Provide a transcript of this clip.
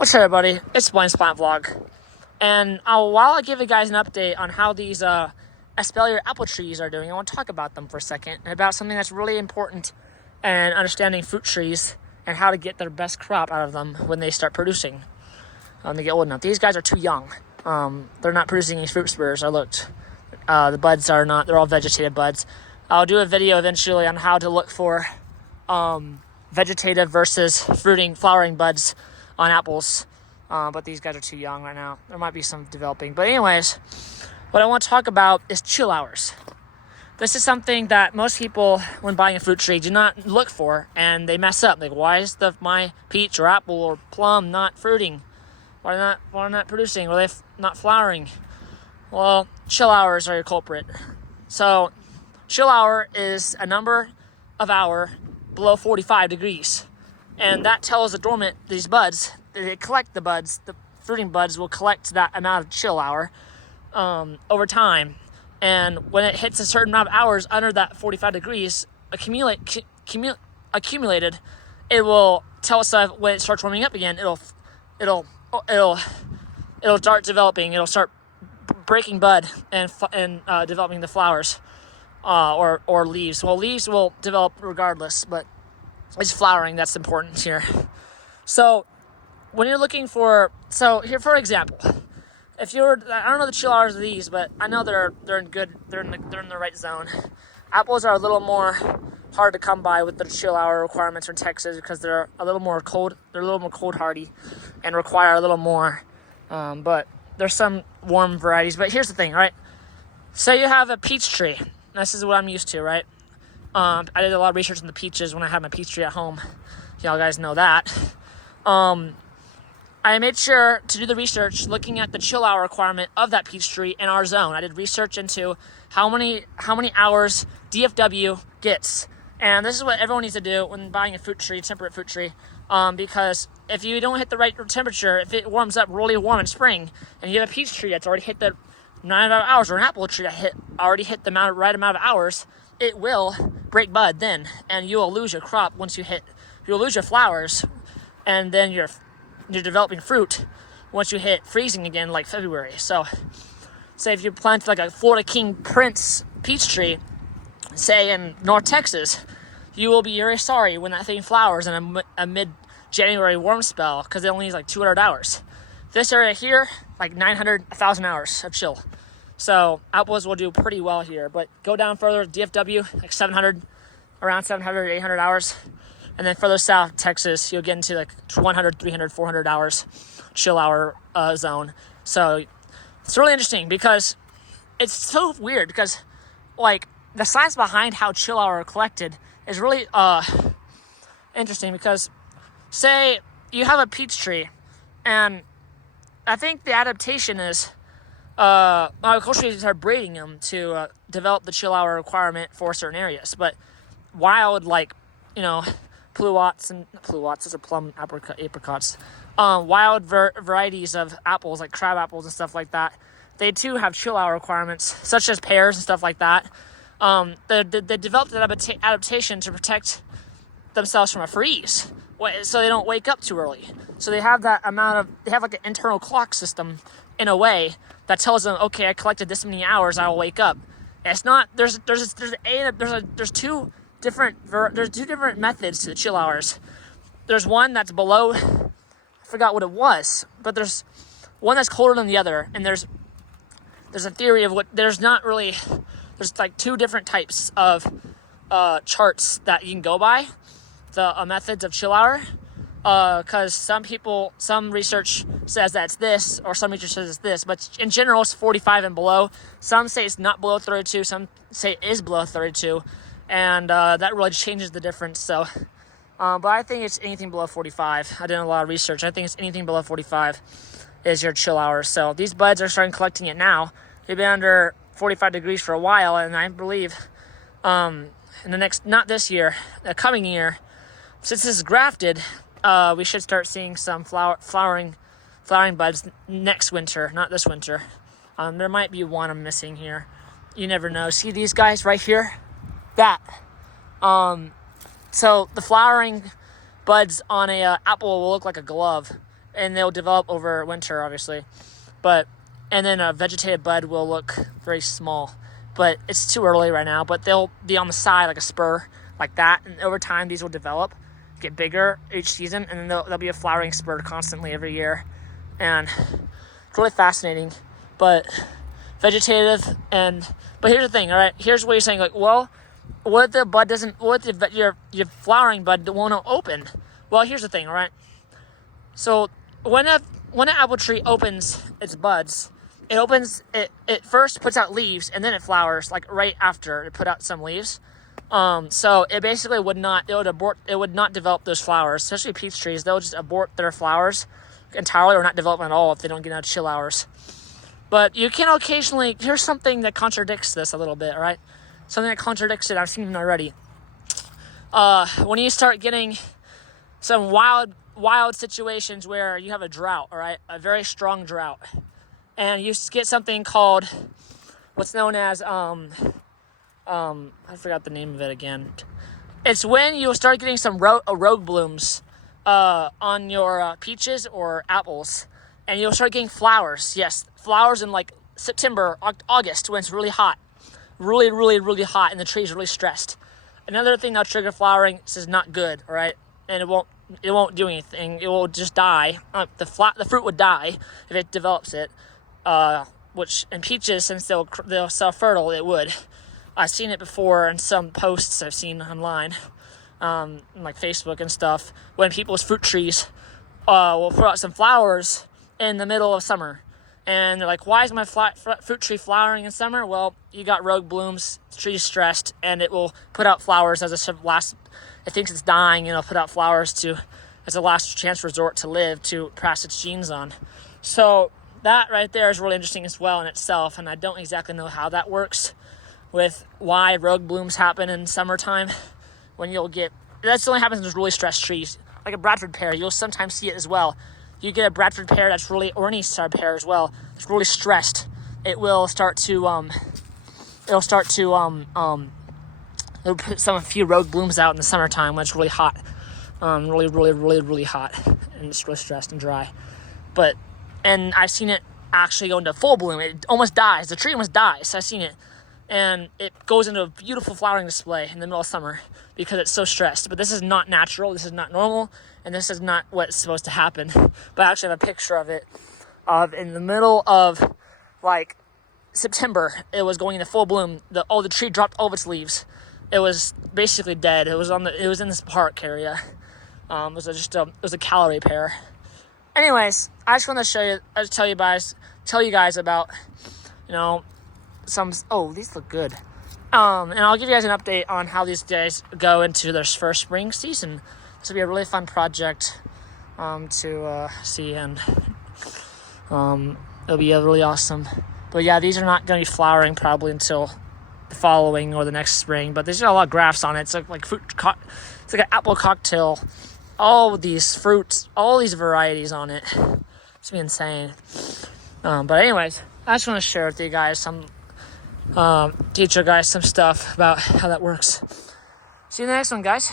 What's up, everybody? It's Blind Spot Vlog. And while I give you guys an update on how these espalier apple trees are doing, I want to talk about them for a second and about something that's really important and understanding fruit trees and how to get their best crop out of them when they start producing. They get old enough. These guys are too young. They're not producing any fruit spurs. I looked. The buds are not. They're all vegetative buds. I'll do a video eventually on how to look for vegetative versus flowering buds on apples, but these guys are too young right now. There might be some developing, but anyways, what I want to talk about is chill hours. This is something that most people, when buying a fruit tree, do not look for, and they mess up. Like, why is my peach or apple or plum not fruiting? Why are not producing? Or are they not flowering? Well, chill hours are your culprit. So, chill hour is a number of hour below 45 degrees. And that tells the dormant, these buds, they collect the buds, the fruiting buds will collect that amount of chill hour over time. And when it hits a certain amount of hours under that 45 degrees accumulated, it will tell us that when it starts warming up again, it'll start developing, it'll start breaking bud and developing the flowers or leaves. Well, leaves will develop regardless, but it's flowering that's important here. So when you're looking for, here for example, I don't know the chill hours of these, but I know they're in the right zone. Apples are a little more hard to come by with the chill hour requirements in Texas because they're a little more cold. They're a little more cold hardy and require a little more. But there's some warm varieties. But here's the thing, right? Say you have a peach tree. This is what I'm used to, right? I did a lot of research on the peaches when I had my peach tree at home. Y'all guys know that. I made sure to do the research looking at the chill hour requirement of that peach tree in our zone. I did research into how many hours DFW gets. And this is what everyone needs to do when buying a fruit tree, temperate fruit tree. Because if you don't hit the right temperature, if it warms up really warm in spring, and you have a peach tree that's already hit the 9 hours, or an apple tree that already hit the right amount of hours, it will break bud then, and you will lose your crop you'll lose your flowers, and then you're developing fruit once you hit freezing again, like February. So, say if you plant like a Florida King Prince peach tree, say in North Texas, you will be very sorry when that thing flowers in a mid-January warm spell, because it only needs like 200 hours. This area here, like 900, 1,000 hours of chill. So apples will do pretty well here, but go down further, DFW, like 700, around 700, 800 hours. And then further south, Texas, you'll get into like 100, 300, 400 hours chill hour zone. So it's really interesting because it's so weird because like the science behind how chill hour are collected is really interesting because say you have a peach tree, and I think the adaptation is culturally start breeding them to develop the chill hour requirement for certain areas. But wild, like, pluots, those are plum apricots, wild varieties of apples, like crab apples and stuff like that, they too have chill hour requirements, such as pears and stuff like that. They developed an adaptation to protect themselves from a freeze, so they don't wake up too early. So they have like an internal clock system in a way that tells them, okay, I collected this many hours, I will wake up. It's not. There's two different methods to the chill hours. There's one that's below. I forgot what it was, but there's one that's colder than the other, and there's a theory of there's like two different types of charts that you can go by, the methods of chill hour. Because some research says that it's this, or some research says it's this, but in general it's 45 and below. Some say it's not below 32, some say it is below 32, and that really changes the difference. So, but I think it's anything below 45. I did a lot of research. I think it's anything below 45 is your chill hours. So these buds are starting collecting it now. They've been under 45 degrees for a while, and I believe in not this year, the coming year, since this is grafted, we should start seeing some flowering buds next winter, not this winter. There might be one I'm missing here. You never know. See these guys right here? That. So the flowering buds on a apple will look like a glove, and they'll develop over winter, obviously. And then a vegetative bud will look very small, but it's too early right now. But they'll be on the side like a spur, like that, and over time these will develop, get bigger each season, and then there'll be a flowering spur constantly every year, and it's really fascinating. But vegetative, but here's the thing, all right? Here's what you're saying, like, well, what if the bud doesn't? What if your flowering bud won't open? Well, here's the thing, all right? So when an apple tree opens its buds, it first puts out leaves and then it flowers, like right after it put out some leaves. So it basically would not develop those flowers, especially peach trees. They'll just abort their flowers entirely or not develop them at all if they don't get enough chill hours. But you can occasionally, here's something that contradicts this a little bit, all right? Something that contradicts it, I've seen it already. When you start getting some wild situations where you have a drought, all right? A very strong drought. And you get something called what's known as, I forgot the name of it again. It's when you start getting some rogue blooms on your peaches or apples, and you'll start getting flowers. Yes, flowers in like September, August, when it's really hot. Really, really, really hot, and the tree's really stressed. Another thing that'll trigger flowering, this is not good, all right? And it won't do anything. It will just die. The fruit would die if it develops it. Which in peaches, since they'll self-fertile, it would. I've seen it before in some posts I've seen online, like Facebook and stuff, when people's fruit trees will put out some flowers in the middle of summer. And they're like, why is my fruit tree flowering in summer? Well, you got rogue blooms, the tree's stressed, and it will put out flowers as a last, it thinks it's dying, and it'll put out flowers as a last chance resort to live, to pass its genes on. So that right there is really interesting as well in itself, and I don't exactly know how that works with why rogue blooms happen in summertime. That's only happens with really stressed trees. Like a Bradford pear, you'll sometimes see it as well. You get a Bradford pear that's really, or any star pear as well, it's really stressed. It'll put a few rogue blooms out in the summertime when it's really hot. Really, really, really, really hot, and it's really stressed and dry. And I've seen it actually go into full bloom. It almost dies. The tree almost dies. I've seen it. And it goes into a beautiful flowering display in the middle of summer because it's so stressed. But this is not natural. This is not normal. And this is not what's supposed to happen. But I actually have a picture of it. In the middle of, like, September, it was going into full bloom. The tree dropped all of its leaves. It was basically dead. It was in this park area. It was a calorie pear. Anyways, I just want to tell you guys about, these look good. And I'll give you guys an update on how these guys go into their first spring season. This will be a really fun project to see, and it'll be really awesome. But yeah, these are not going to be flowering probably until the following or the next spring. But there's got a lot of grafts on it. It's like it's like an apple cocktail. All of these fruits, all these varieties on it. It's be insane. But anyways, I just want to share with you guys teach you guys some stuff about how that works. See you in the next one, guys.